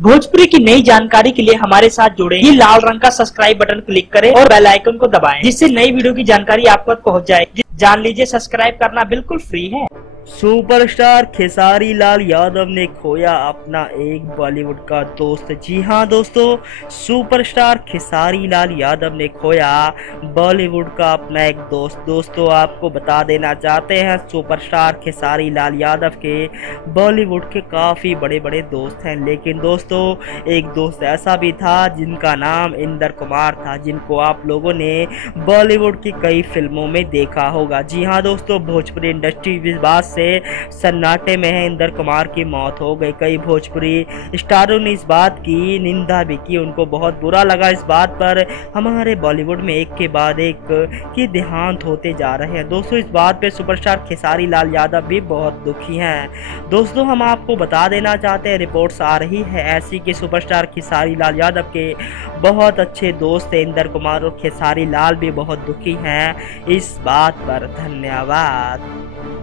भोजपुरी की नई जानकारी के लिए हमारे साथ जुड़े ये लाल रंग का सब्सक्राइब बटन क्लिक करें और बेल आइकन को दबाएं, जिससे नई वीडियो की जानकारी आप तक पहुंच जाए। जान लीजिए, सब्सक्राइब करना बिल्कुल फ्री है। सुपरस्टार खेसारी लाल यादव ने खोया अपना एक बॉलीवुड का दोस्त। जी हाँ दोस्तों, सुपरस्टार खेसारी लाल यादव ने खोया बॉलीवुड का अपना एक दोस्त। दोस्तों आपको बता देना चाहते हैं, सुपरस्टार खेसारी लाल यादव के बॉलीवुड के काफ़ी बड़े बड़े दोस्त हैं, लेकिन दोस्तों एक दोस्त ऐसा भी था जिनका नाम इंदर कुमार था, जिनको आप लोगों ने बॉलीवुड की कई फिल्मों में देखा होगा। जी हाँ दोस्तों, भोजपुरी इंडस्ट्री विवाद से सन्नाटे में है, इंदर कुमार की मौत हो गई। कई भोजपुरी स्टारों ने इस बात की निंदा भी की, उनको बहुत बुरा लगा इस बात पर। हमारे बॉलीवुड में एक के बाद एक की देहांत होते जा रहे हैं। दोस्तों इस बात पे सुपरस्टार खेसारी लाल यादव भी बहुत दुखी हैं। दोस्तों हम आपको बता देना चाहते हैं, रिपोर्ट्स आ रही है ऐसी कि सुपरस्टार खेसारी लाल यादव के बहुत अच्छे दोस्त इंदर कुमार और खेसारी लाल भी बहुत दुखी हैं इस बात पर। धन्यवाद।